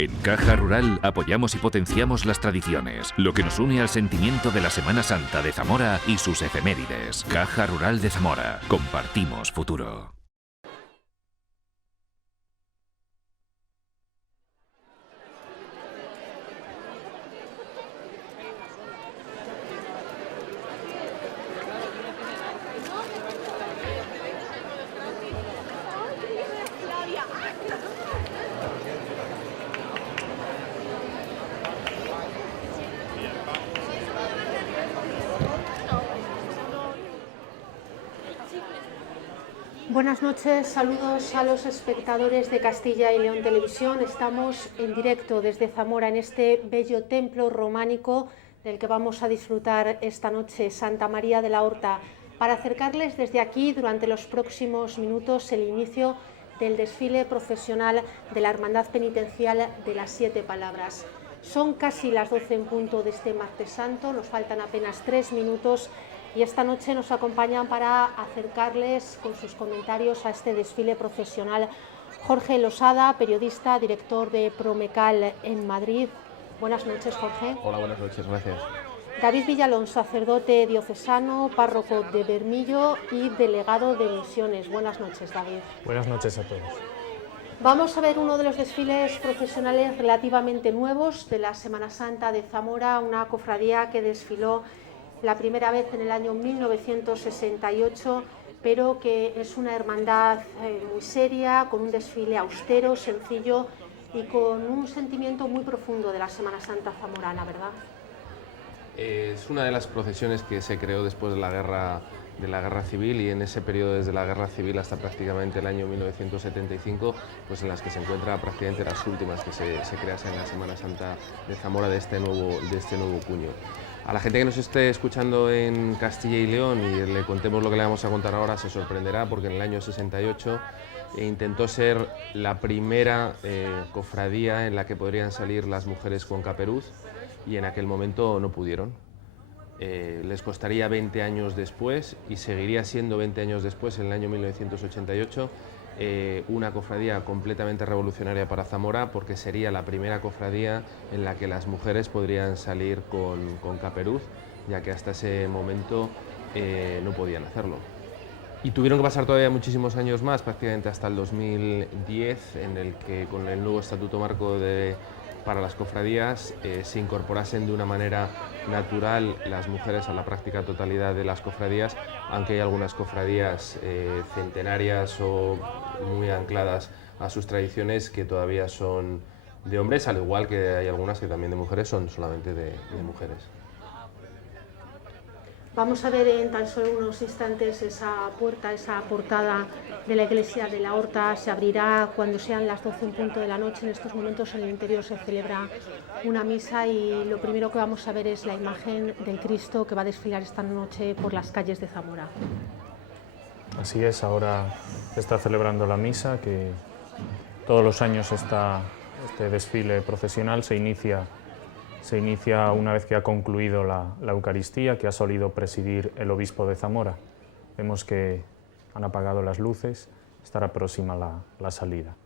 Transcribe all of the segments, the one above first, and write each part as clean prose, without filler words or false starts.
En Caja Rural apoyamos y potenciamos las tradiciones, lo que nos une al sentimiento de la Semana Santa de Zamora y sus efemérides. Caja Rural de Zamora. Compartimos futuro. Buenas noches, saludos a los espectadores de Castilla y León Televisión. Estamos en directo desde Zamora en este bello templo románico del que vamos a disfrutar esta noche, Santa María de la Horta, para acercarles desde aquí durante los próximos minutos el inicio del desfile procesional de la Hermandad Penitencial de las Siete Palabras. Son casi las 12 en punto de este martes santo, nos faltan apenas 3 minutos y esta noche nos acompañan para acercarles con sus comentarios a este desfile procesional Jorge Losada, periodista, director de Promecal en Madrid. Buenas noches, Jorge. Hola, buenas noches, gracias. David Villalón, sacerdote diocesano, párroco de Bermillo y delegado de Misiones. Buenas noches, David. Buenas noches a todos. Vamos a ver uno de los desfiles procesionales relativamente nuevos de la Semana Santa de Zamora, una cofradía que desfiló la primera vez en el año 1968, pero que es una hermandad muy seria, con un desfile austero, sencillo y con un sentimiento muy profundo de la Semana Santa zamorana, ¿verdad? Es una de las procesiones que se creó después de la guerra civil, y en ese periodo, desde la guerra civil hasta prácticamente el año 1975, pues en las que se encuentra prácticamente las últimas que se creasen en la Semana Santa de Zamora de este nuevo cuño. A la gente que nos esté escuchando en Castilla y León y le contemos lo que le vamos a contar ahora, se sorprenderá, porque en el año 68 intentó ser la primera cofradía en la que podrían salir las mujeres con caperuz, y en aquel momento no pudieron. Les costaría 20 años después, y seguiría siendo 20 años después, en el año 1988, una cofradía completamente revolucionaria para Zamora, porque sería la primera cofradía en la que las mujeres podrían salir con caperuz, ya que hasta ese momento no podían hacerlo. Y tuvieron que pasar todavía muchísimos años más, prácticamente hasta el 2010, en el que con el nuevo Estatuto Marco para las cofradías se incorporasen de una manera natural las mujeres a la práctica totalidad de las cofradías, aunque hay algunas cofradías centenarias o muy ancladas a sus tradiciones que todavía son de hombres, al igual que hay algunas que también de mujeres son solamente de mujeres. Vamos a ver en tan solo unos instantes esa puerta, esa portada de la iglesia de la Horta. Se abrirá cuando sean las 12 en punto de la noche. En estos momentos en el interior se celebra una misa y lo primero que vamos a ver es la imagen del Cristo que va a desfilar esta noche por las calles de Zamora. Así es, ahora se está celebrando la misa, que todos los años este desfile procesional se inicia una vez que ha concluido la Eucaristía, que ha solido presidir el obispo de Zamora. Vemos que han apagado las luces, estará próxima la salida.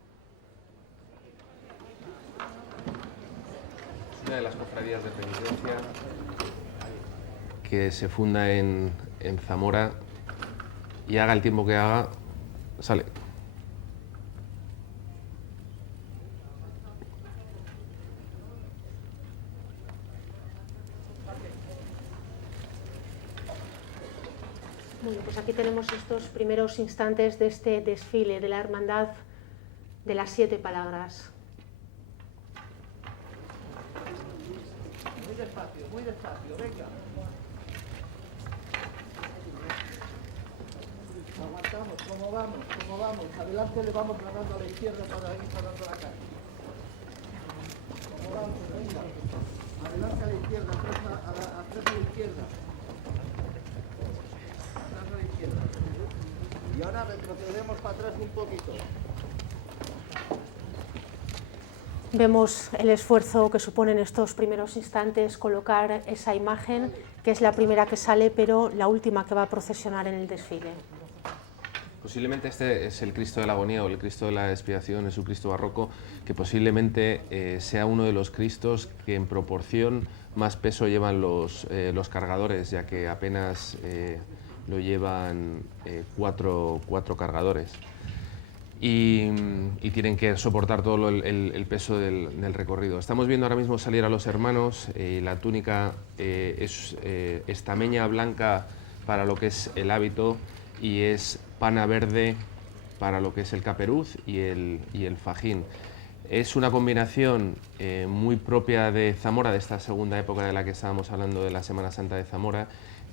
Es una de las cofradías de penitencia que se funda en Zamora, y haga el tiempo que haga, sale. Bueno, pues aquí tenemos estos primeros instantes de este desfile de la Hermandad de las Siete Palabras. Muy despacio, venga. Aguantamos, ¿cómo vamos? Adelante le vamos ganando a la izquierda para ir parando la calle. ¿Cómo vamos? Venga. Adelante a la izquierda, atrás a la izquierda. Y ahora retrocedemos para atrás un poquito. Vemos el esfuerzo que supone en estos primeros instantes colocar esa imagen, que es la primera que sale, pero la última que va a procesionar en el desfile. Posiblemente este es el Cristo de la Agonía o el Cristo de la Expiación, es un Cristo barroco que posiblemente sea uno de los Cristos que en proporción más peso llevan los cargadores, ya que apenas lo llevan cuatro cargadores. Y tienen que soportar todo el peso del recorrido. Estamos viendo ahora mismo salir a los hermanos, la túnica es estameña blanca para lo que es el hábito y es pana verde para lo que es el caperuz y el fajín. Es una combinación muy propia de Zamora, de esta segunda época de la que estábamos hablando, de la Semana Santa de Zamora,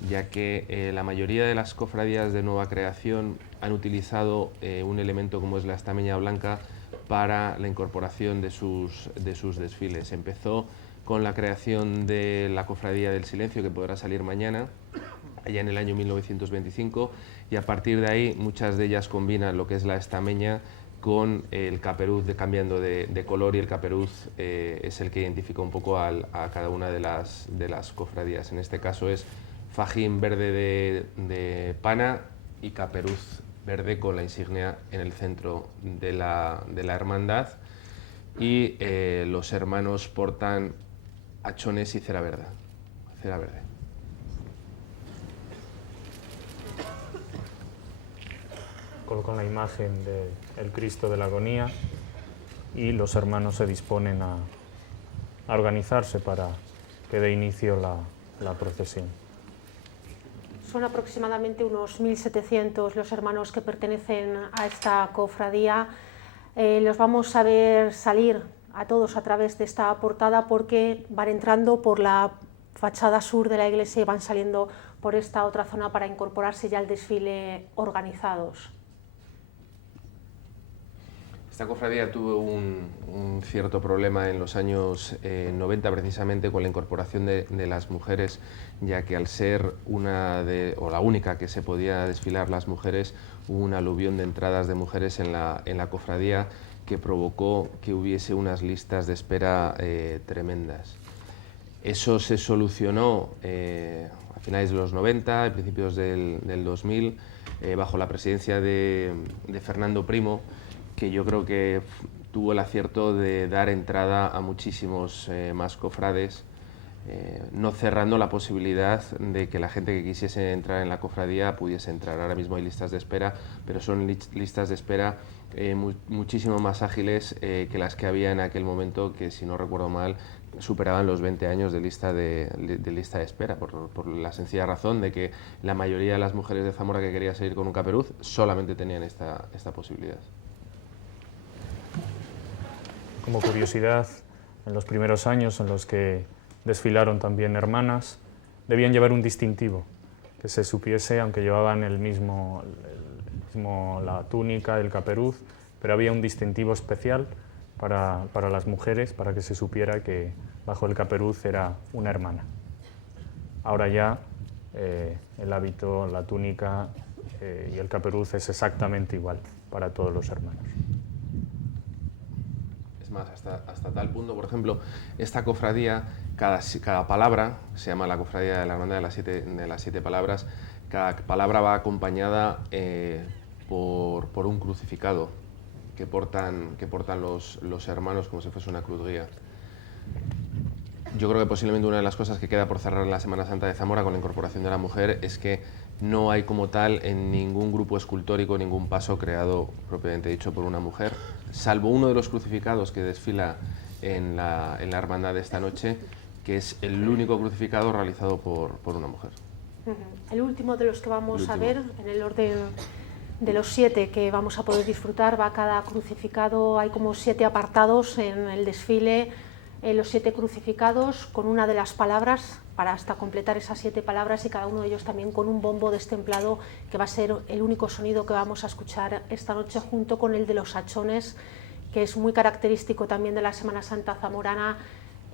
ya que la mayoría de las cofradías de nueva creación han utilizado un elemento como es la estameña blanca para la incorporación de sus desfiles. Empezó con la creación de la Cofradía del Silencio, que podrá salir mañana, allá en el año 1925, y a partir de ahí muchas de ellas combinan lo que es la estameña con el caperuz cambiando de color, y el caperuz es el que identifica un poco a cada una de las cofradías. En este caso es fajín verde de pana y caperuz verde con la insignia en el centro de la hermandad, y los hermanos portan hachones y cera verde. Colocan la imagen del Cristo de la Agonía y los hermanos se disponen a organizarse para que dé inicio la procesión. Son aproximadamente unos 1.700 los hermanos que pertenecen a esta cofradía. Los vamos a ver salir a todos a través de esta portada porque van entrando por la fachada sur de la iglesia y van saliendo por esta otra zona para incorporarse ya al desfile organizados. Esta cofradía tuvo un cierto problema en los años 90 precisamente con la incorporación de las mujeres, ya que al ser la única que se podía desfilar las mujeres, hubo un aluvión de entradas de mujeres en la cofradía que provocó que hubiese unas listas de espera tremendas. Eso se solucionó a finales de los 90, a principios del 2000, bajo la presidencia de Fernando Primo, que yo creo que tuvo el acierto de dar entrada a muchísimos más cofrades, no cerrando la posibilidad de que la gente que quisiese entrar en la cofradía pudiese entrar. Ahora mismo hay listas de espera, pero son listas de espera muchísimo más ágiles que las que había en aquel momento, que si no recuerdo mal superaban los 20 años de lista de espera, por la sencilla razón de que la mayoría de las mujeres de Zamora que querían seguir con un caperuz solamente tenían esta posibilidad. Como curiosidad, en los primeros años en los que desfilaron también hermanas, debían llevar un distintivo, que se supiese, aunque llevaban la túnica, el caperuz, pero había un distintivo especial para las mujeres, para que se supiera que bajo el caperuz era una hermana. Ahora ya el hábito, la túnica y el caperuz es exactamente igual para todos los hermanos. Más, hasta tal punto, por ejemplo, esta cofradía, cada palabra, se llama la cofradía de la Hermandad de las siete palabras, cada palabra va acompañada por un crucificado que portan los hermanos como si fuese una cruz guía. Yo creo que posiblemente una de las cosas que queda por cerrar en la Semana Santa de Zamora con la incorporación de la mujer es que no hay como tal en ningún grupo escultórico ningún paso creado propiamente dicho por una mujer, salvo uno de los crucificados que desfila en la hermandad de esta noche, que es el único crucificado realizado por una mujer. El último de los que vamos a ver, en el orden de los 7 que vamos a poder disfrutar, va cada crucificado, hay como 7 apartados en el desfile, los 7 crucificados con una de las palabras, para hasta completar esas 7 palabras, y cada uno de ellos también con un bombo destemplado, que va a ser el único sonido que vamos a escuchar esta noche, junto con el de los hachones, que es muy característico también de la Semana Santa zamorana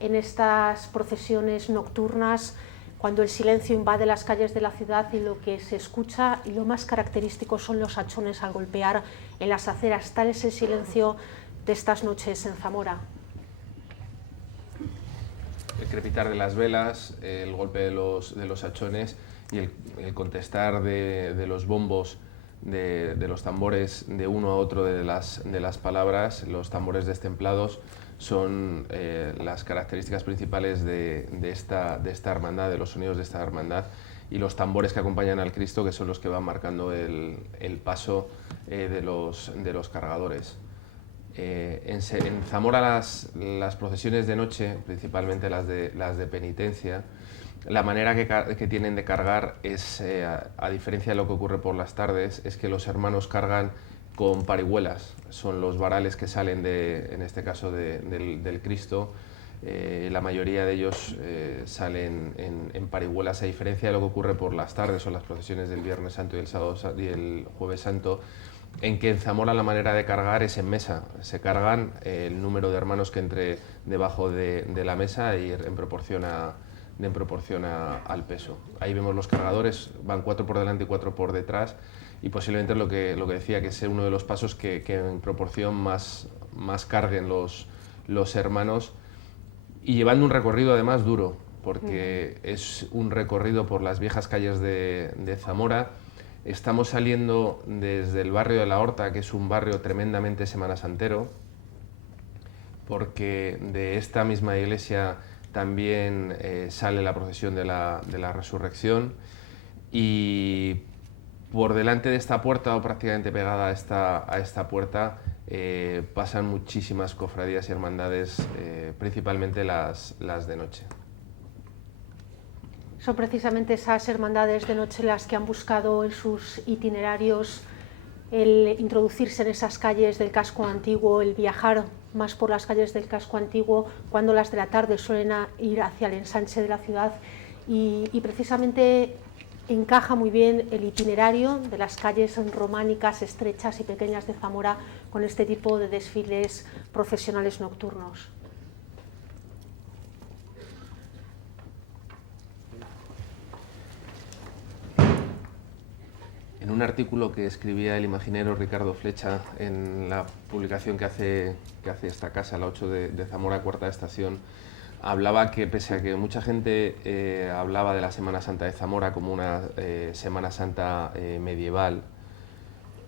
en estas procesiones nocturnas, cuando el silencio invade las calles de la ciudad y lo que se escucha y lo más característico son los hachones al golpear en las aceras. Tal es el silencio de estas noches en Zamora. El crepitar de las velas, el golpe de los hachones y el contestar de los bombos de los tambores de uno a otro de las palabras. Los tambores destemplados son las características principales de esta hermandad, de los sonidos de esta hermandad, y los tambores que acompañan al Cristo, que son los que van marcando el paso de los cargadores. En Zamora las procesiones de noche, principalmente las de penitencia, la manera que tienen de cargar es, a diferencia de lo que ocurre por las tardes, es que los hermanos cargan con parihuelas. Son los varales que salen, en este caso, del Cristo. La mayoría de ellos salen en parihuelas, a diferencia de lo que ocurre por las tardes o las procesiones del Viernes Santo y el Sábado y el Jueves Santo, en que en Zamora la manera de cargar es en mesa. Se cargan el número de hermanos que entre debajo de la mesa y en proporción al peso. Ahí vemos los cargadores, van 4 por delante y 4 por detrás, y posiblemente lo que decía, que es uno de los pasos que en proporción más carguen los hermanos, y llevando un recorrido además duro, porque es un recorrido por las viejas calles de Zamora. Estamos saliendo desde el barrio de la Horta, que es un barrio tremendamente semanasantero, porque de esta misma iglesia también sale la procesión de la Resurrección, y por delante de esta puerta, o prácticamente pegada a esta puerta, pasan muchísimas cofradías y hermandades, principalmente las de noche. Son precisamente esas hermandades de noche las que han buscado en sus itinerarios el introducirse en esas calles del casco antiguo, el viajar más por las calles del casco antiguo, cuando las de la tarde suelen ir hacia el ensanche de la ciudad, y precisamente encaja muy bien el itinerario de las calles románicas estrechas y pequeñas de Zamora con este tipo de desfiles procesionales nocturnos. En un artículo que escribía el imaginero Ricardo Flecha en la publicación que hace esta casa, la 8 de Zamora, Cuarta Estación, hablaba que, pese a que mucha gente hablaba de la Semana Santa de Zamora como una Semana Santa medieval,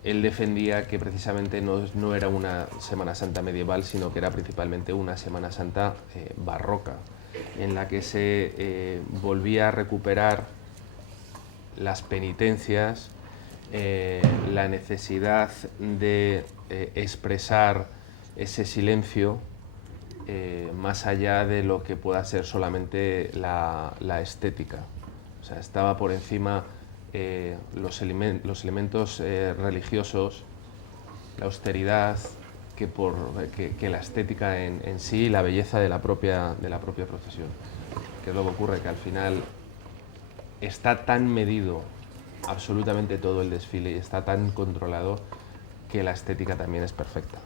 él defendía que precisamente no era una Semana Santa medieval, sino que era principalmente una Semana Santa barroca, en la que se volvía a recuperar las penitencias, la necesidad de expresar ese silencio más allá de lo que pueda ser solamente la estética. O sea, estaba por encima los elementos religiosos, la austeridad, que la estética en sí, y la belleza de la propia procesión. Que es lo que ocurre, que al final está tan medido absolutamente todo el desfile y está tan controlado que la estética también es perfecta.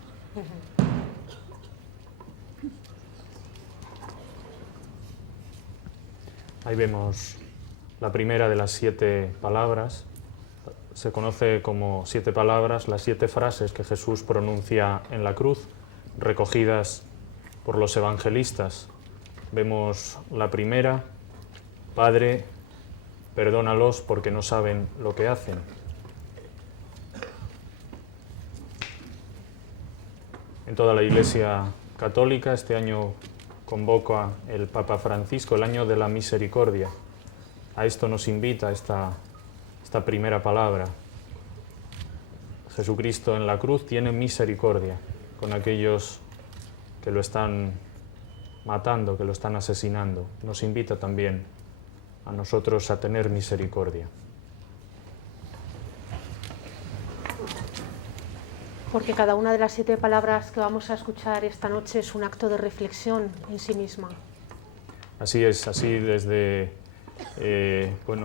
Ahí vemos la primera de las 7 palabras. Se conoce como 7 palabras, las 7 frases que Jesús pronuncia en la cruz, recogidas por los evangelistas. Vemos la primera: Padre, perdónalos porque no saben lo que hacen. En toda la Iglesia Católica este año convoca el Papa Francisco el año de la misericordia. A esto nos invita esta primera palabra. Jesucristo en la cruz tiene misericordia con aquellos que lo están matando, que lo están asesinando. Nos invita también a nosotros a tener misericordia. Porque cada una de las 7 palabras que vamos a escuchar esta noche es un acto de reflexión en sí misma. Así es, así desde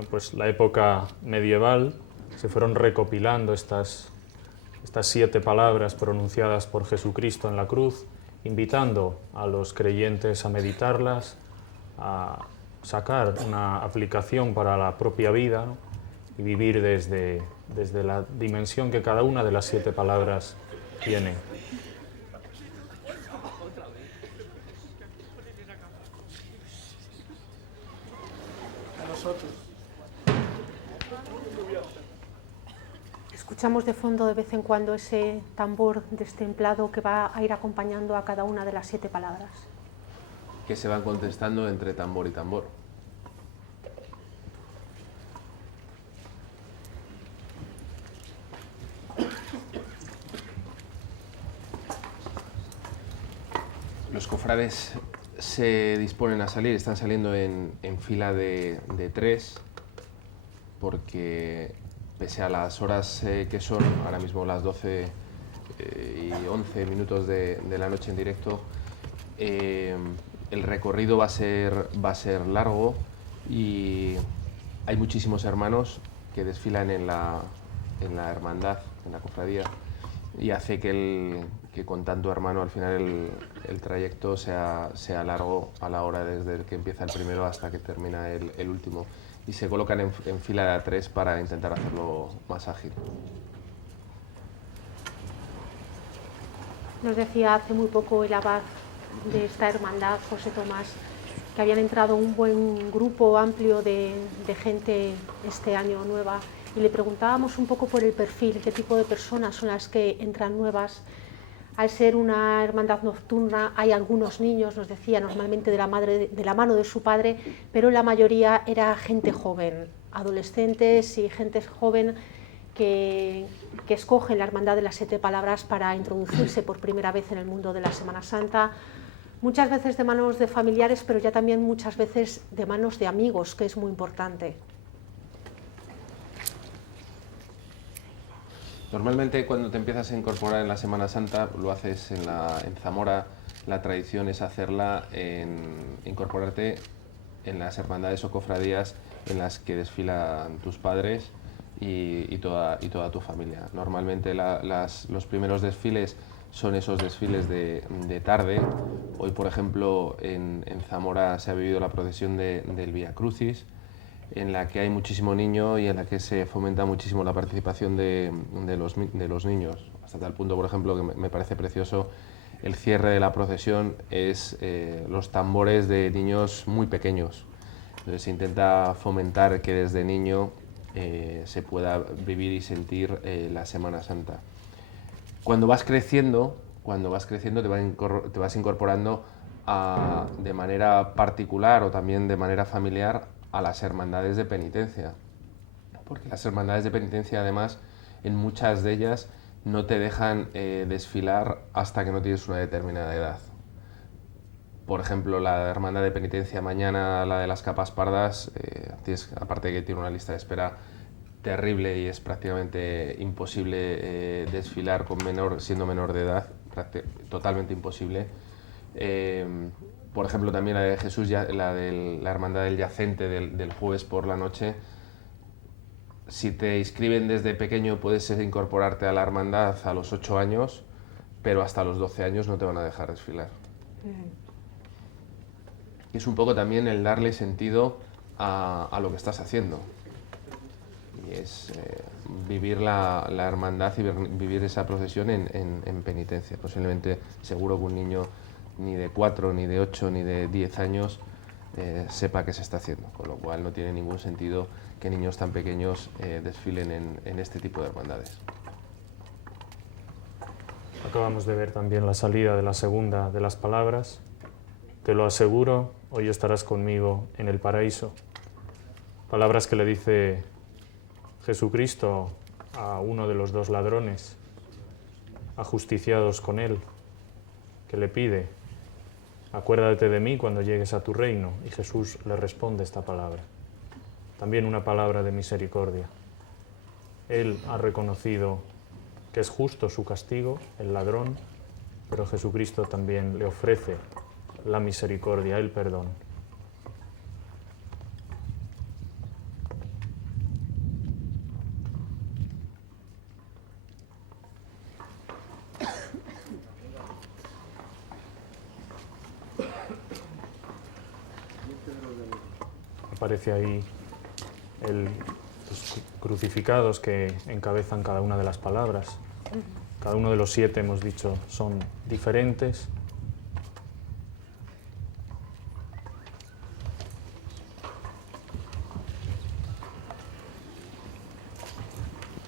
pues la época medieval se fueron recopilando estas 7 palabras pronunciadas por Jesucristo en la cruz, invitando a los creyentes a meditarlas, a sacar una aplicación para la propia vida, ¿no? Y vivir desde la dimensión que cada una de las 7 palabras tiene. A nosotros. Escuchamos de fondo de vez en cuando ese tambor destemplado que va a ir acompañando a cada una de las 7 palabras. Que se van contestando entre tambor y tambor. Los cofrades se disponen a salir, están saliendo en fila de 3, porque pese a las horas que son, ahora mismo las 12 y 11 minutos de la noche en directo, el recorrido va a ser largo y hay muchísimos hermanos que desfilan en la hermandad, en la cofradía, y hace que con tanto hermano al final el trayecto sea largo a la hora desde que empieza el primero hasta que termina el último, y se colocan en fila de 3 para intentar hacerlo más ágil. Nos decía hace muy poco el abad de esta hermandad, José Tomás, que habían entrado un buen grupo amplio de gente este año nueva, y le preguntábamos un poco por el perfil, qué tipo de personas son las que entran nuevas. Al ser una hermandad nocturna hay algunos niños, nos decía, normalmente de la mano de su padre, pero la mayoría era gente joven, adolescentes y gente joven que escogen la hermandad de las 7 palabras para introducirse por primera vez en el mundo de la Semana Santa, muchas veces de manos de familiares, pero ya también muchas veces de manos de amigos, que es muy importante. Normalmente cuando te empiezas a incorporar en la Semana Santa, lo haces en Zamora, la tradición es incorporarte en las hermandades o cofradías en las que desfilan tus padres y toda tu familia. Normalmente los primeros desfiles son esos desfiles de tarde. Hoy, por ejemplo, en Zamora se ha vivido la procesión del Vía Crucis, en la que hay muchísimo niño y en la que se fomenta muchísimo la participación de los niños, hasta tal punto, por ejemplo, que me parece precioso, el cierre de la procesión es los tambores de niños muy pequeños. Entonces se intenta fomentar que desde niño se pueda vivir y sentir la Semana Santa. Cuando vas creciendo te vas incorporando de manera particular o también de manera familiar a las hermandades de penitencia, porque las hermandades de penitencia, además, en muchas de ellas no te dejan desfilar hasta que no tienes una determinada edad. Por ejemplo, la hermandad de penitencia mañana, la de las capas pardas, aparte de que tiene una lista de espera terrible y es prácticamente imposible desfilar siendo menor de edad, totalmente imposible. Por ejemplo, también la de Jesús, la hermandad del Yacente del jueves por la noche. Si te inscriben desde pequeño puedes incorporarte a la hermandad a los 8 años, pero hasta los 12 años no te van a dejar desfilar. Y es un poco también el darle sentido a lo que estás haciendo. Y es vivir la hermandad y vivir esa procesión en penitencia. Posiblemente, seguro que un niño ni de 4, ni de 8, ni de 10 años sepa qué se está haciendo, con lo cual no tiene ningún sentido que niños tan pequeños desfilen en este tipo de hermandades. Acabamos de ver también la salida de la segunda de las palabras. Te lo aseguro, hoy estarás conmigo en el paraíso. Palabras que le dice Jesucristo a uno de los 2 ladrones, ajusticiados con él, que le pide: acuérdate de mí cuando llegues a tu reino. Y Jesús le responde esta palabra, también una palabra de misericordia. Él ha reconocido que es justo su castigo, el ladrón, pero Jesucristo también le ofrece la misericordia, el perdón. Aparece ahí los crucificados que encabezan cada una de las palabras. Cada uno de los 7, hemos dicho, son diferentes.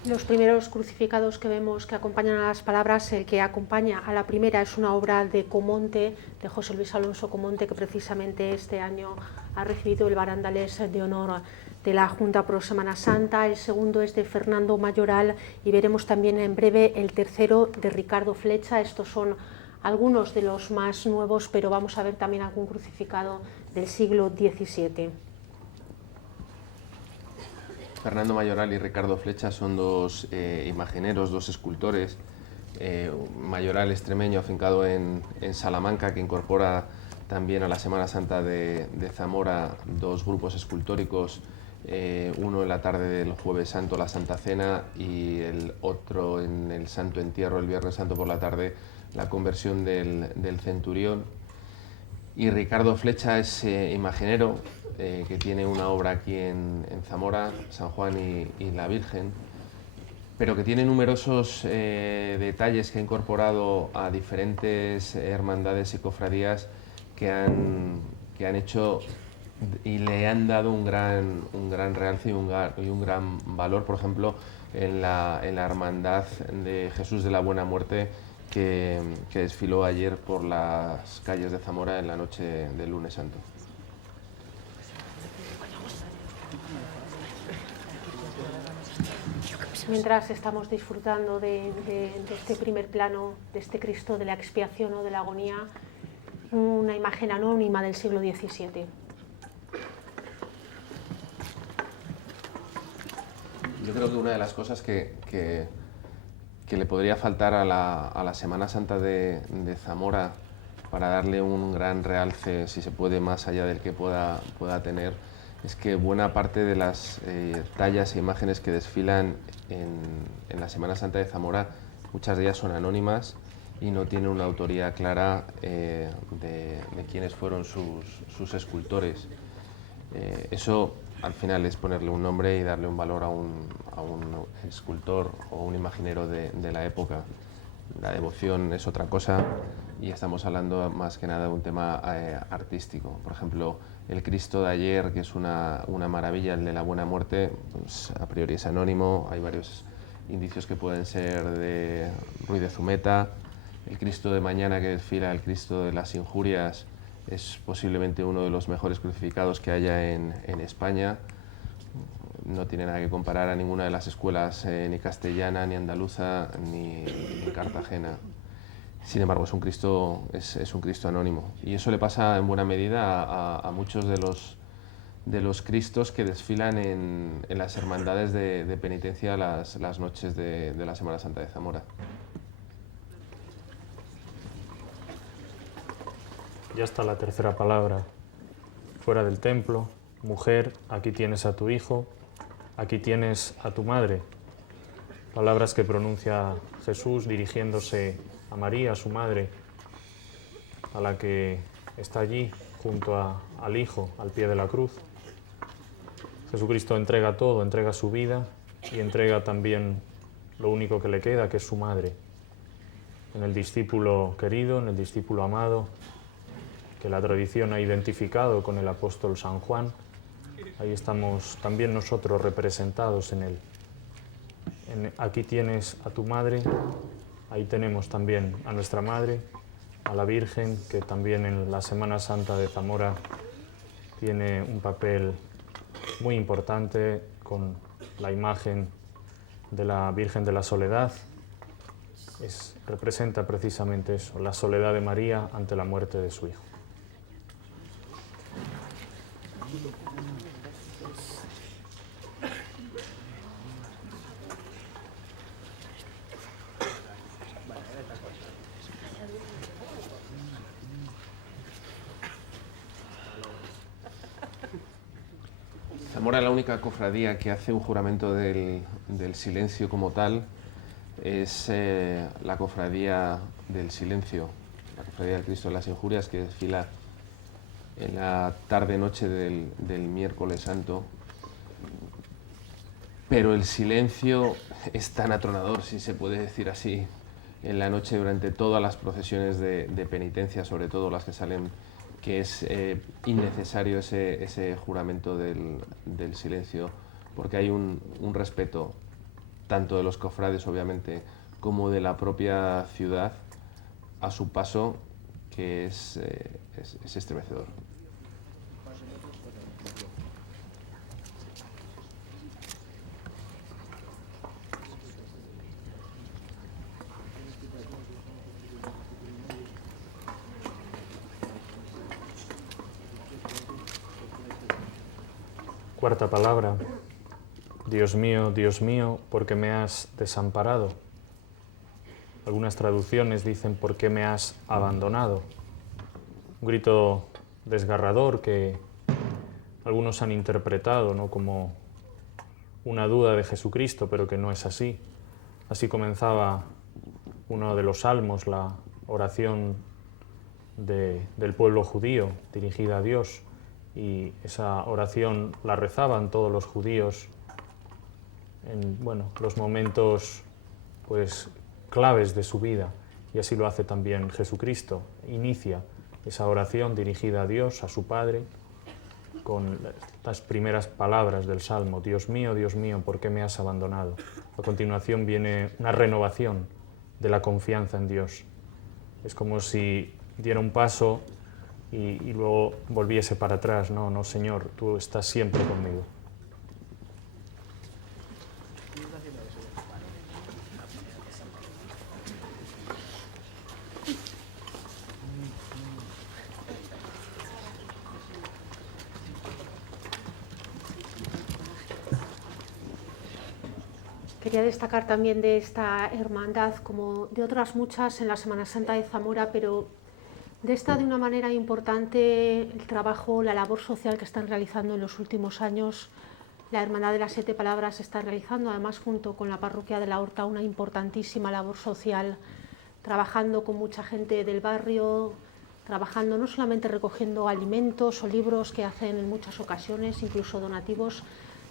Los primeros crucificados que vemos que acompañan a las palabras, el que acompaña a la primera es una obra de Comonte, de José Luis Alonso Comonte, que precisamente este año ha recibido el Barandales de Honor de la Junta Pro Semana Santa. El segundo es de Fernando Mayoral y veremos también en breve el tercero de Ricardo Flecha. Estos son algunos de los más nuevos, pero vamos a ver también algún crucificado del siglo XVII. Fernando Mayoral y Ricardo Flecha son dos imagineros, dos escultores. Mayoral, extremeño, afincado en Salamanca, que incorpora también a la Semana Santa de Zamora dos grupos escultóricos, uno en la tarde del Jueves Santo, la Santa Cena, y el otro en el Santo Entierro, el Viernes Santo por la tarde, la conversión del Centurión. Y Ricardo Flecha es imaginero, que tiene una obra aquí en Zamora, San Juan y la Virgen, pero que tiene numerosos detalles que ha incorporado a diferentes hermandades y cofradías que han hecho y le han dado un gran realce y un gran valor. Por ejemplo, en la hermandad de Jesús de la Buena Muerte, que desfiló ayer por las calles de Zamora en la noche del Lunes Santo. Mientras estamos disfrutando de este primer plano, de este Cristo de la expiación o de la agonía, una imagen anónima del siglo XVII. Yo creo que una de las cosas que le podría faltar a la Semana Santa de Zamora para darle un gran realce, si se puede, más allá del que pueda tener, es que buena parte de las tallas e imágenes que desfilan en la Semana Santa de Zamora, muchas de ellas son anónimas y no tienen una autoría clara de quiénes fueron sus escultores. Eso al final es ponerle un nombre y darle un valor a un escultor o un imaginero de la época. La devoción es otra cosa y estamos hablando más que nada de un tema artístico. Por ejemplo, el Cristo de ayer, que es una maravilla, el de la Buena Muerte, pues a priori es anónimo, hay varios indicios que pueden ser de Ruiz de Zumeta. El Cristo de mañana que desfila, el Cristo de las Injurias, es posiblemente uno de los mejores crucificados que haya en España. No tiene nada que comparar a ninguna de las escuelas, ni castellana, ni andaluza, ni Cartagena. Sin embargo, es un Cristo anónimo. Y eso le pasa en buena medida a muchos de los Cristos que desfilan en las hermandades de penitencia las noches de la Semana Santa de Zamora. Ya está la tercera palabra. Fuera del templo, mujer, aquí tienes a tu hijo, aquí tienes a tu madre. Palabras que pronuncia Jesús dirigiéndose a María, su madre, a la que está allí junto al Hijo, al pie de la cruz. Jesucristo entrega todo, entrega su vida y entrega también lo único que le queda, que es su madre. En el discípulo querido, en el discípulo amado, que la tradición ha identificado con el apóstol San Juan, ahí estamos también nosotros representados en él. Aquí tienes a tu madre, ahí tenemos también a nuestra madre, a la Virgen, que también en la Semana Santa de Zamora tiene un papel muy importante con la imagen de la Virgen de la Soledad. Representa precisamente eso, la soledad de María ante la muerte de su hijo. Zamora, la única cofradía que hace un juramento del silencio como tal, es la cofradía del silencio, la cofradía del Cristo de las Injurias, que desfila en la tarde-noche del miércoles santo. Pero el silencio es tan atronador, si se puede decir así, en la noche durante todas las procesiones de penitencia, sobre todo las que salen, que es innecesario ese juramento del silencio, porque hay un respeto tanto de los cofrades, obviamente, como de la propia ciudad, a su paso, que es estremecedor. Cuarta palabra. Dios mío, ¿por qué me has desamparado? Algunas traducciones dicen, ¿por qué me has abandonado? Un grito desgarrador que algunos han interpretado, ¿no?, como una duda de Jesucristo, pero que no es así. Así comenzaba uno de los salmos, la oración del pueblo judío dirigida a Dios, y esa oración la rezaban todos los judíos en los momentos pues claves de su vida, y así lo hace también Jesucristo. Inicia esa oración dirigida a Dios, a su Padre, con las primeras palabras del Salmo: Dios mío, ¿por qué me has abandonado? A continuación viene una renovación de la confianza en Dios. Es como si diera un paso y luego volviese para atrás. No, Señor, tú estás siempre conmigo. Quería destacar también de esta hermandad, como de otras muchas en la Semana Santa de Zamora, pero de esta de una manera importante, el trabajo, la labor social que están realizando en los últimos años. La Hermandad de las Siete Palabras está realizando, además junto con la Parroquia de la Horta, una importantísima labor social, trabajando con mucha gente del barrio, trabajando no solamente recogiendo alimentos o libros que hacen en muchas ocasiones, incluso donativos,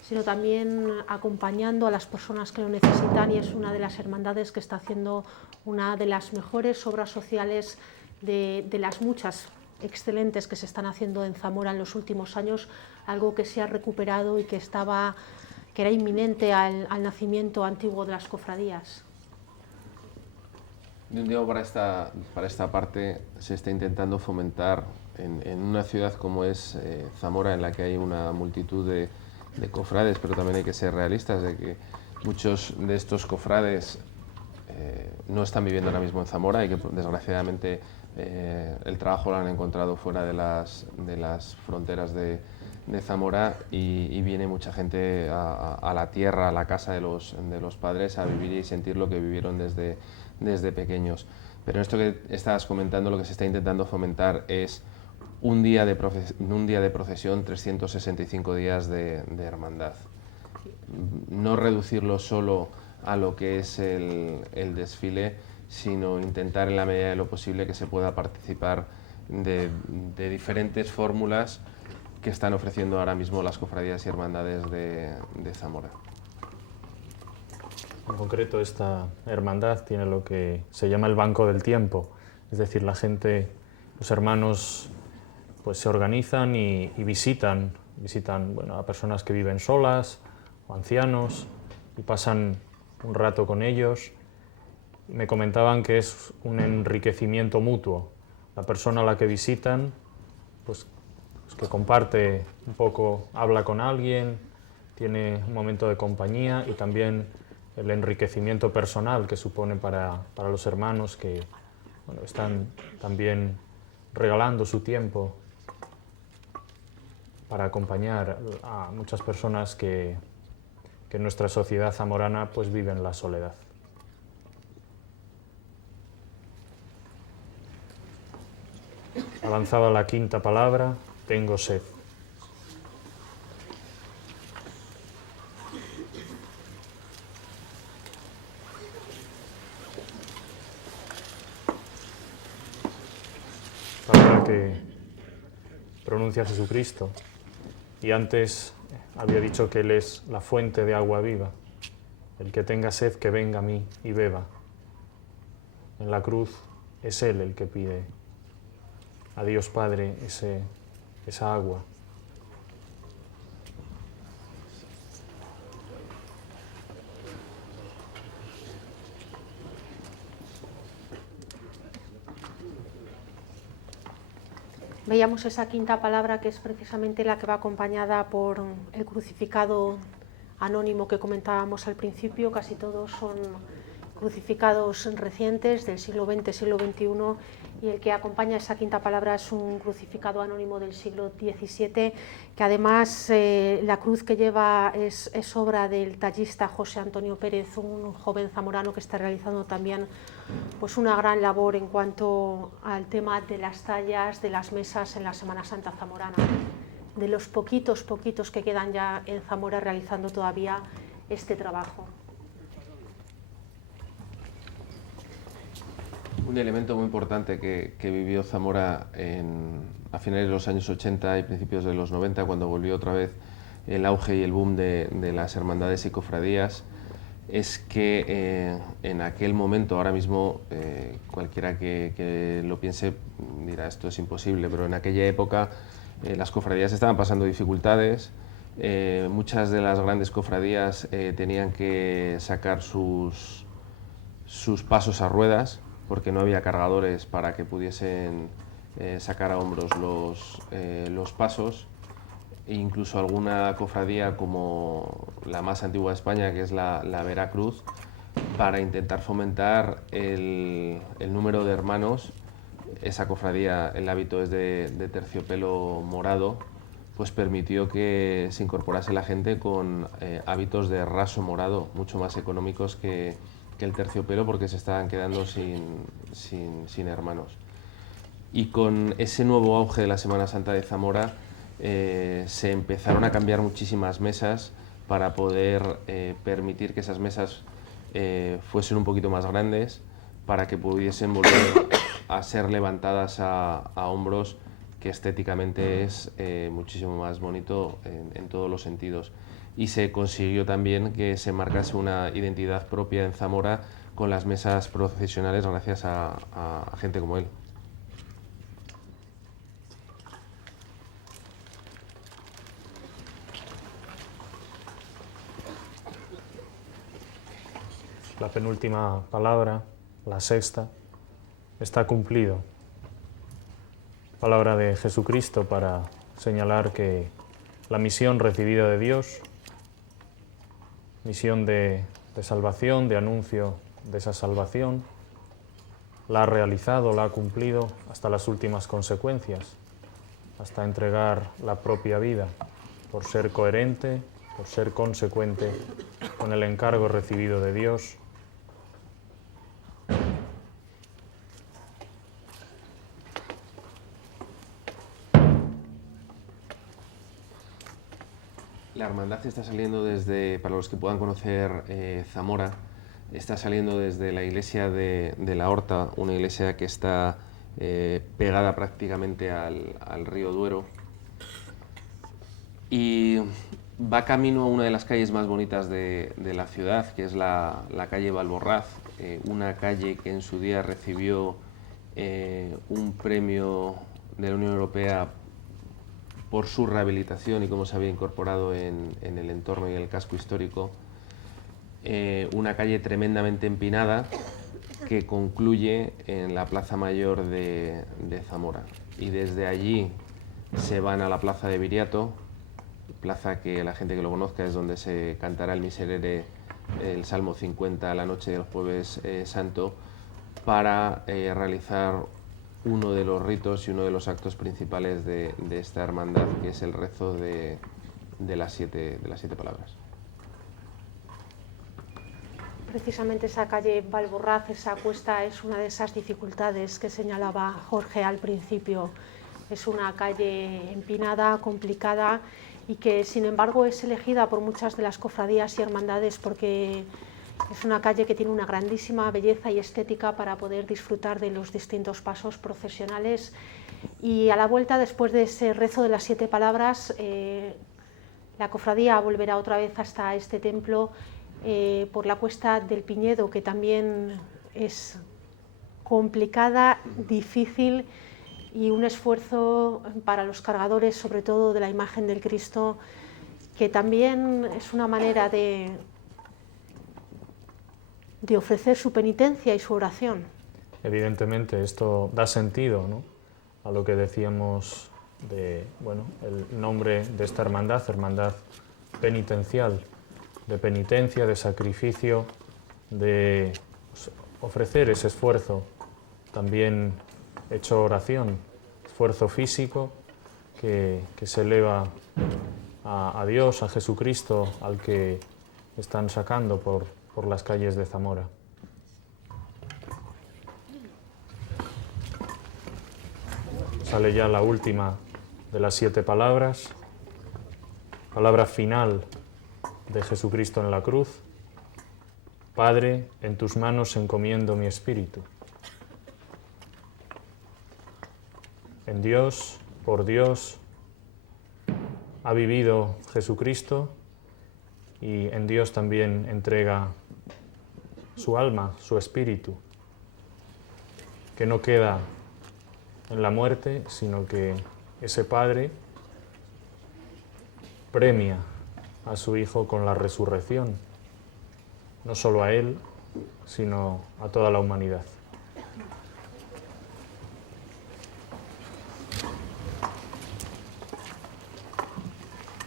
sino también acompañando a las personas que lo necesitan, y es una de las hermandades que está haciendo una de las mejores obras sociales de las muchas excelentes que se están haciendo en Zamora en los últimos años, algo que se ha recuperado y que era inminente al nacimiento antiguo de las cofradías. De un tiempo para esta parte se está intentando fomentar en una ciudad como es Zamora, en la que hay una multitud de cofrades, pero también hay que ser realistas de que muchos de estos cofrades no están viviendo ahora mismo en Zamora, y que desgraciadamente el trabajo lo han encontrado fuera de las fronteras de Zamora, y viene mucha gente a la tierra, a la casa de los padres, a vivir y sentir lo que vivieron desde pequeños. Pero en esto que estabas comentando, lo que se está intentando fomentar es un día de procesión, 365 días de hermandad. No reducirlo solo a lo que es el desfile, sino intentar en la medida de lo posible que se pueda participar de diferentes fórmulas que están ofreciendo ahora mismo las cofradías y hermandades de Zamora. En concreto, esta hermandad tiene lo que se llama el banco del tiempo, es decir, la gente, los hermanos, pues se organizan y visitan a personas que viven solas o ancianos, y pasan un rato con ellos. Me comentaban que es un enriquecimiento mutuo. La persona a la que visitan, pues que comparte un poco, habla con alguien, tiene un momento de compañía, y también el enriquecimiento personal que supone para los hermanos que están también regalando su tiempo para acompañar a muchas personas que en nuestra sociedad zamorana pues viven la soledad. Avanzaba la quinta palabra: tengo sed. Palabra que pronuncia Jesucristo, y antes había dicho que Él es la fuente de agua viva. El que tenga sed, que venga a mí y beba. En la cruz es Él el que pide a Dios Padre esa agua. Veíamos esa quinta palabra, que es precisamente la que va acompañada por el crucificado anónimo que comentábamos al principio. Casi todos son crucificados recientes del siglo XX, siglo XXI, y el que acompaña esa quinta palabra es un crucificado anónimo del siglo XVII, que además la cruz que lleva es obra del tallista José Antonio Pérez, un joven zamorano que está realizando también pues una gran labor en cuanto al tema de las tallas de las mesas en la Semana Santa zamorana, de los poquitos que quedan ya en Zamora realizando todavía este trabajo. Un elemento muy importante que vivió Zamora a finales de los años 80 y principios de los 90, cuando volvió otra vez el auge y el boom de las hermandades y cofradías, es que en aquel momento, ahora mismo cualquiera que lo piense dirá esto es imposible, pero en aquella época las cofradías estaban pasando dificultades, muchas de las grandes cofradías tenían que sacar sus pasos a ruedas, porque no había cargadores para que pudiesen sacar a hombros los pasos. E incluso alguna cofradía como la más antigua de España, que es la Veracruz, para intentar fomentar el número de hermanos. Esa cofradía, el hábito es de terciopelo morado, pues permitió que se incorporase la gente con hábitos de raso morado, mucho más económicos que el terciopelo, porque se estaban quedando sin hermanos. Y con ese nuevo auge de la Semana Santa de Zamora se empezaron a cambiar muchísimas mesas para poder permitir que esas mesas fuesen un poquito más grandes, para que pudiesen volver a ser levantadas a hombros, que estéticamente es muchísimo más bonito en todos los sentidos. Y se consiguió también que se marcase una identidad propia en Zamora con las mesas procesionales gracias a gente como él. La penúltima palabra, la sexta, está cumplido. Palabra de Jesucristo para señalar que la misión recibida de Dios, misión de salvación, de anuncio de esa salvación, la ha realizado, la ha cumplido hasta las últimas consecuencias, hasta entregar la propia vida, por ser coherente, por ser consecuente con el encargo recibido de Dios. La hermandad está saliendo desde, para los que puedan conocer Zamora, está saliendo desde la iglesia de la Horta, una iglesia que está pegada prácticamente al río Duero, y va camino a una de las calles más bonitas de la ciudad, que es la calle Balborraz, una calle que en su día recibió un premio de la Unión Europea por su rehabilitación y cómo se había incorporado en el entorno y el casco histórico. Una calle tremendamente empinada que concluye en la Plaza Mayor de Zamora. Y desde allí se van a la Plaza de Viriato, plaza que la gente que lo conozca es donde se cantará el Miserere, el Salmo 50, la noche del Jueves Santo, para realizar uno de los ritos y uno de los actos principales de esta hermandad, que es el rezo de las siete palabras. Precisamente esa calle Balborraz, esa cuesta, es una de esas dificultades que señalaba Jorge al principio. Es una calle empinada, complicada, y que sin embargo es elegida por muchas de las cofradías y hermandades porque es una calle que tiene una grandísima belleza y estética para poder disfrutar de los distintos pasos procesionales. Y a la vuelta, después de ese rezo de las 7 palabras, la cofradía volverá otra vez hasta este templo por la cuesta del Piñedo, que también es complicada, difícil, y un esfuerzo para los cargadores, sobre todo de la imagen del Cristo, que también es una manera de ofrecer su penitencia y su oración. Evidentemente esto da sentido, ¿no?, a lo que decíamos de, bueno, el nombre de esta hermandad, hermandad penitencial, de penitencia, de sacrificio, de ofrecer ese esfuerzo, también hecho oración, esfuerzo físico que se eleva a Dios, a Jesucristo, al que están sacando por las calles de Zamora. Sale ya la última de las 7 palabras, palabra final de Jesucristo en la cruz. Padre, en tus manos encomiendo mi espíritu. En Dios, por Dios, ha vivido Jesucristo y en Dios también entrega su alma, su espíritu, que no queda en la muerte, sino que ese Padre premia a su Hijo con la resurrección, no solo a Él, sino a toda la humanidad.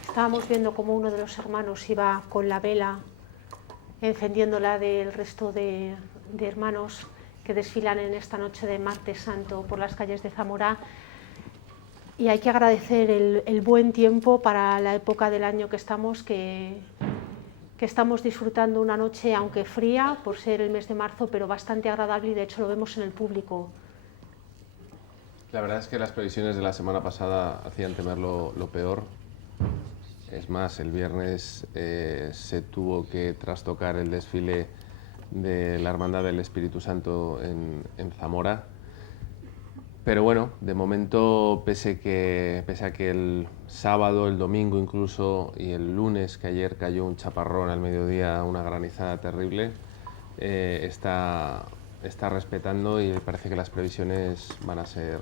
Estábamos viendo cómo uno de los hermanos iba con la vela, encendiéndola del resto de hermanos que desfilan en esta noche de Martes Santo por las calles de Zamora. Y hay que agradecer el buen tiempo para la época del año que estamos, que estamos disfrutando una noche, aunque fría, por ser el mes de marzo, pero bastante agradable, y de hecho lo vemos en el público. La verdad es que las previsiones de la semana pasada hacían temer lo peor. Es más, el viernes se tuvo que trastocar el desfile de la Hermandad del Espíritu Santo en Zamora. Pero bueno, de momento, pese a que el sábado, el domingo incluso, y el lunes, que ayer cayó un chaparrón al mediodía, una granizada terrible, está respetando, y parece que las previsiones van a ser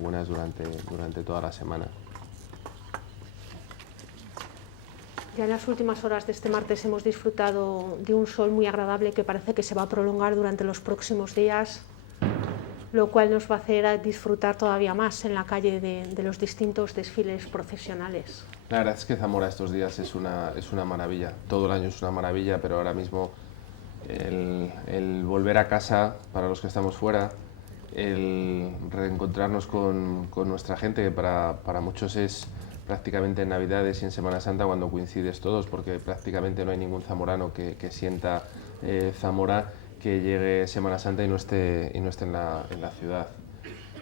buenas durante toda la semana. Ya en las últimas horas de este martes hemos disfrutado de un sol muy agradable que parece que se va a prolongar durante los próximos días, lo cual nos va a hacer disfrutar todavía más en la calle de los distintos desfiles procesionales. La verdad es que Zamora estos días es una maravilla. Todo el año es una maravilla, pero ahora mismo el volver a casa para los que estamos fuera, el reencontrarnos con nuestra gente, que para muchos es prácticamente en Navidades y en Semana Santa cuando coincides todos, porque prácticamente no hay ningún zamorano que sienta Zamora, que llegue Semana Santa y no esté en la ciudad.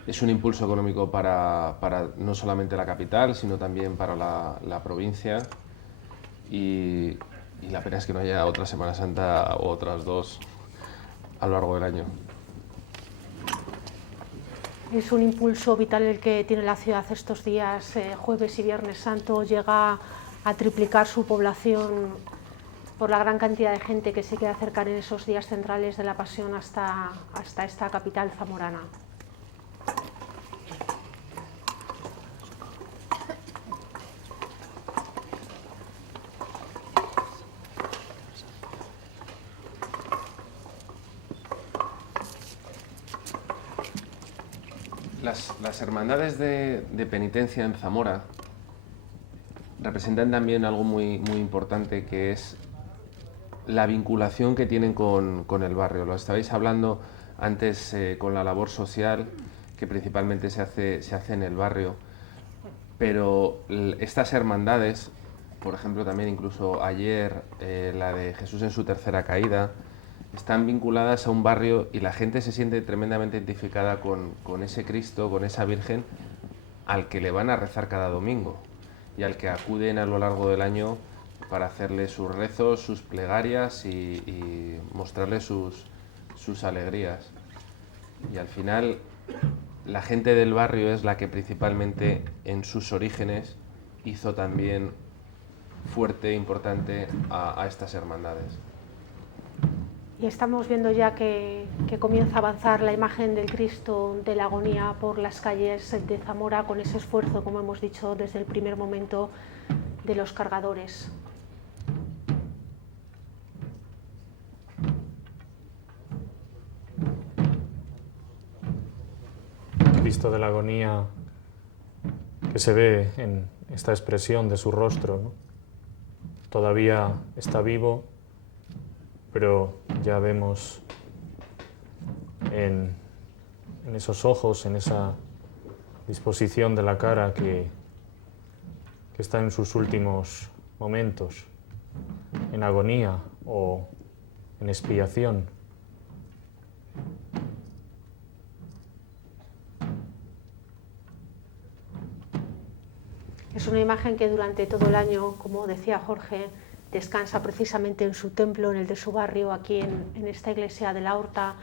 Es un impulso económico para no solamente la capital, sino también para la provincia, y la pena es que no haya otra Semana Santa o otras dos a lo largo del año. Es un impulso vital el que tiene la ciudad estos días. Jueves y Viernes Santo llega a triplicar su población por la gran cantidad de gente que se quiere acercar en esos días centrales de la Pasión hasta esta capital zamorana. Las hermandades de penitencia en Zamora representan también algo muy importante, que es la vinculación que tienen con el barrio. Lo estabais hablando antes con la labor social, que principalmente se hace en el barrio, pero estas hermandades, por ejemplo también incluso ayer la de Jesús en su tercera caída, están vinculadas a un barrio y la gente se siente tremendamente identificada con ese Cristo, con esa Virgen, al que le van a rezar cada domingo y al que acuden a lo largo del año para hacerle sus rezos, sus plegarias y mostrarle sus alegrías. Y al final la gente del barrio es la que principalmente en sus orígenes hizo también fuerte e importante a estas hermandades. Y estamos viendo ya que comienza a avanzar la imagen del Cristo de la Agonía por las calles de Zamora, con ese esfuerzo, como hemos dicho, desde el primer momento de los cargadores. Cristo de la agonía que se ve en esta expresión de su rostro, ¿no? Todavía está vivo, pero ya vemos en esos ojos, en esa disposición de la cara que está en sus últimos momentos, en agonía o en expiación. Es una imagen que durante todo el año, como decía Jorge, descansa precisamente en su templo, en el de su barrio, aquí en esta iglesia de la Horta.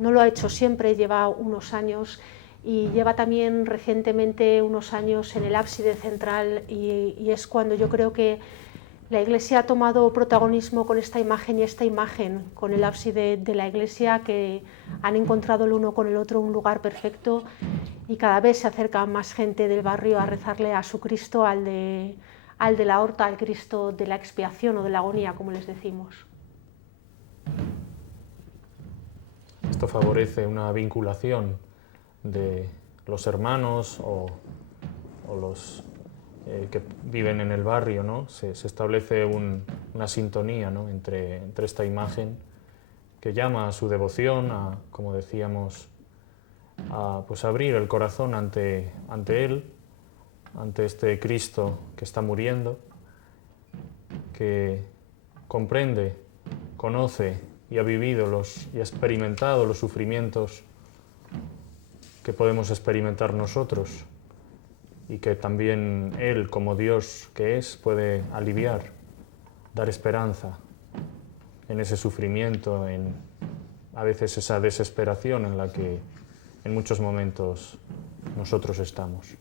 No lo ha hecho siempre, lleva unos años y lleva también recientemente unos años en el ábside central y es cuando yo creo que la iglesia ha tomado protagonismo con esta imagen y esta imagen, con el ábside de la iglesia, que han encontrado el uno con el otro un lugar perfecto y cada vez se acerca más gente del barrio a rezarle a su Cristo, al de la Horta, al Cristo de la expiación o de la agonía, como les decimos. Esto favorece una vinculación de los hermanos o los que viven en el barrio, ¿no? Se establece una sintonía, ¿no? entre esta imagen que llama a su devoción, a, como decíamos, a pues abrir el corazón ante Él, ante este Cristo que está muriendo, que comprende, conoce y ha vivido y ha experimentado los sufrimientos que podemos experimentar nosotros y que también Él, como Dios que es, puede aliviar, dar esperanza en ese sufrimiento, en a veces esa desesperación en la que en muchos momentos nosotros estamos.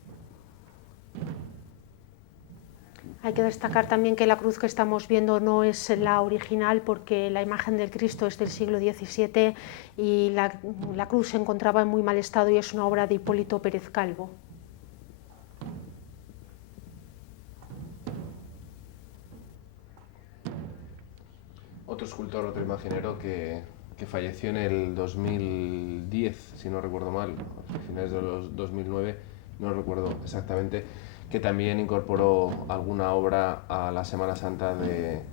Hay que destacar también que la cruz que estamos viendo no es la original, porque la imagen del Cristo es del siglo XVII y la cruz se encontraba en muy mal estado y es una obra de Hipólito Pérez Calvo. Otro escultor, otro imaginero que falleció en el 2010, si no recuerdo mal, a finales de los 2009, no recuerdo exactamente, que también incorporó alguna obra a la Semana Santa de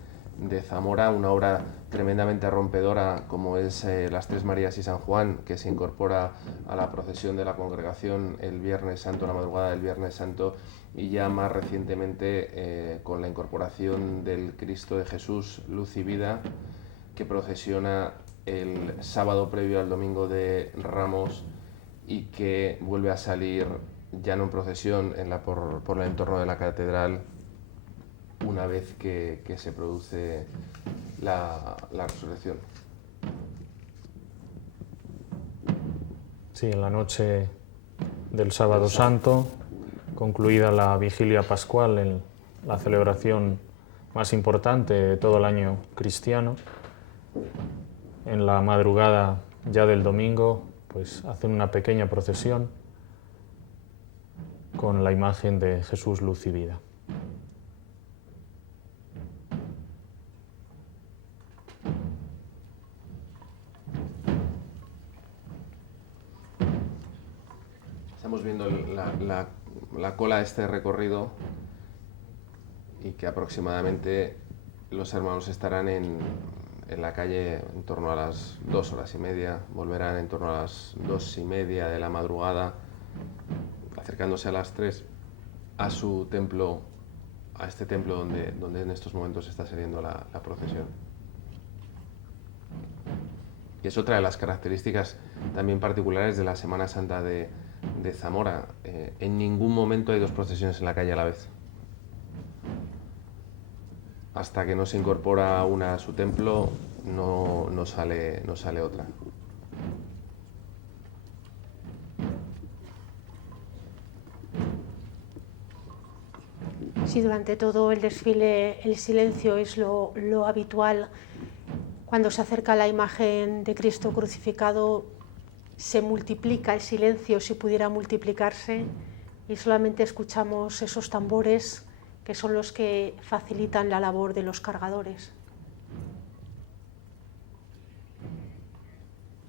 Zamora, una obra tremendamente rompedora como es Las Tres Marías y San Juan, que se incorpora a la procesión de la congregación el Viernes Santo, la madrugada del Viernes Santo, y ya más recientemente con la incorporación del Cristo de Jesús, Luz y Vida, que procesiona el sábado previo al Domingo de Ramos y que vuelve a salir ya no en procesión por el entorno de la catedral una vez que se produce la resurrección. Sí, en la noche del Sábado Santo, concluida la vigilia pascual, en la celebración más importante de todo el año cristiano, en la madrugada ya del domingo, pues hacen una pequeña procesión con la imagen de Jesús, Luz y Vida. Estamos viendo la cola de este recorrido y que aproximadamente los hermanos estarán en la calle en torno a las 2:30, volverán en torno a las 2:30 de la madrugada, acercándose a las 3 a su templo, a este templo donde en estos momentos está saliendo la procesión. Y es otra de las características también particulares de la Semana Santa de Zamora. En ningún momento hay dos procesiones en la calle a la vez. Hasta que no se incorpora una a su templo, no sale otra. Sí, durante todo el desfile el silencio es lo habitual. Cuando se acerca la imagen de Cristo crucificado, se multiplica el silencio, si pudiera multiplicarse, y solamente escuchamos esos tambores que son los que facilitan la labor de los cargadores.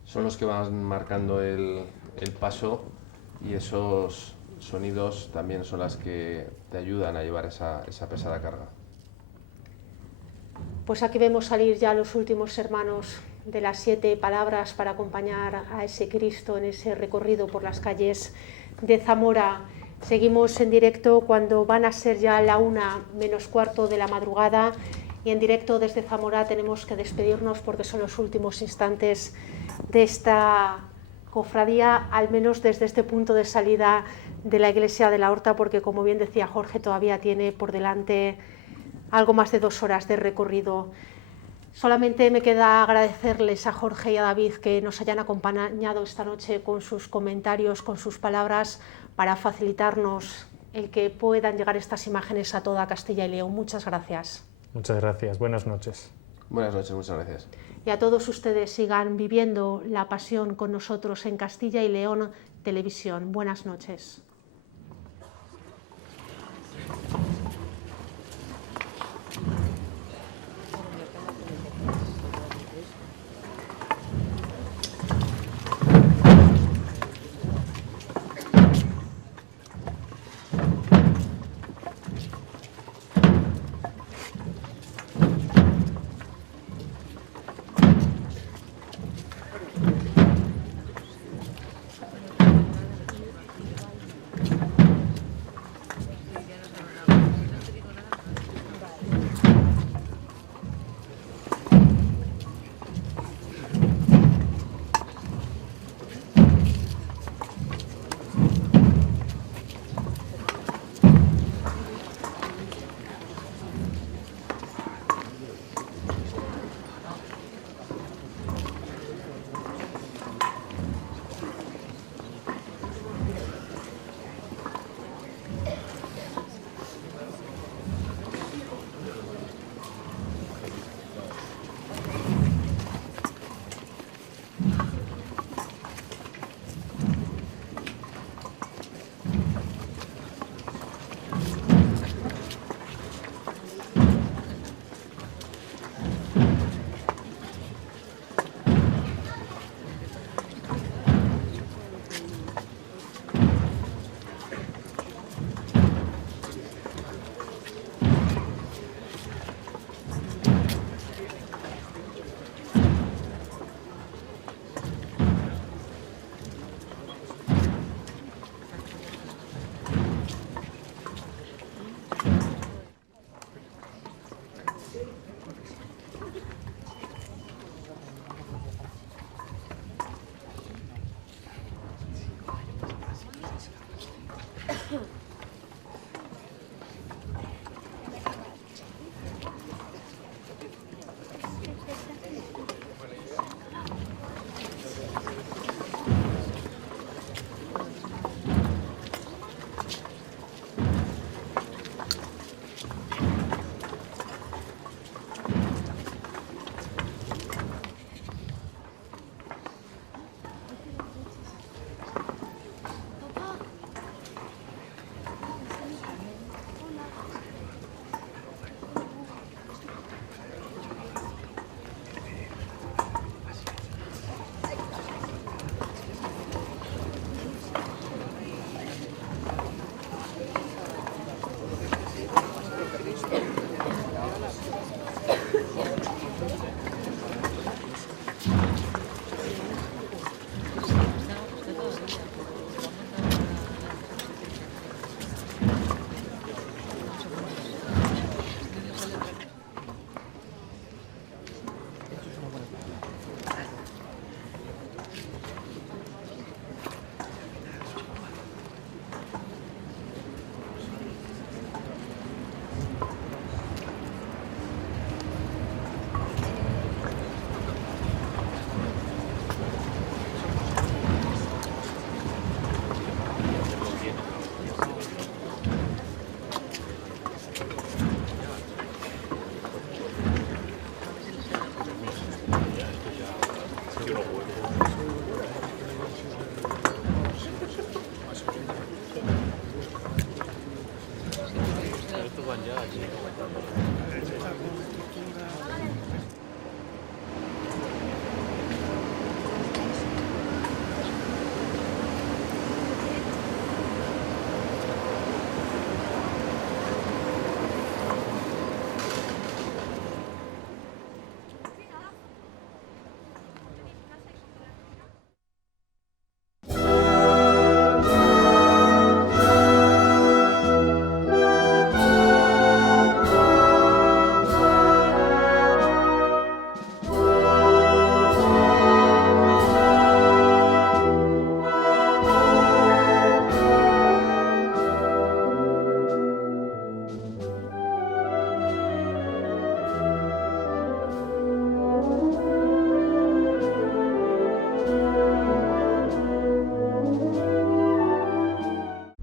Son los que van marcando el paso y esos sonidos también son las que te ayudan a llevar esa pesada carga. Pues aquí vemos salir ya los últimos hermanos de las 7 palabras para acompañar a ese Cristo en ese recorrido por las calles de Zamora. Seguimos en directo cuando van a ser ya la 1:15 de la madrugada, y en directo desde Zamora tenemos que despedirnos porque son los últimos instantes de esta cofradía, al menos desde este punto de salida de la iglesia de la Horta, porque como bien decía Jorge, todavía tiene por delante algo más de 2 horas de recorrido. Solamente me queda agradecerles a Jorge y a David que nos hayan acompañado esta noche con sus comentarios, con sus palabras, para facilitarnos el que puedan llegar estas imágenes a toda Castilla y León. Muchas gracias. Muchas gracias. Buenas noches. Buenas noches, muchas gracias. Y a todos ustedes, sigan viviendo la pasión con nosotros en Castilla y León Televisión. Buenas noches.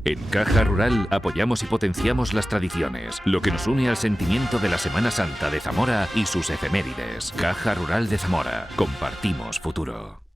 En Caja Rural apoyamos y potenciamos las tradiciones, lo que nos une al sentimiento de la Semana Santa de Zamora y sus efemérides. Caja Rural de Zamora. Compartimos futuro.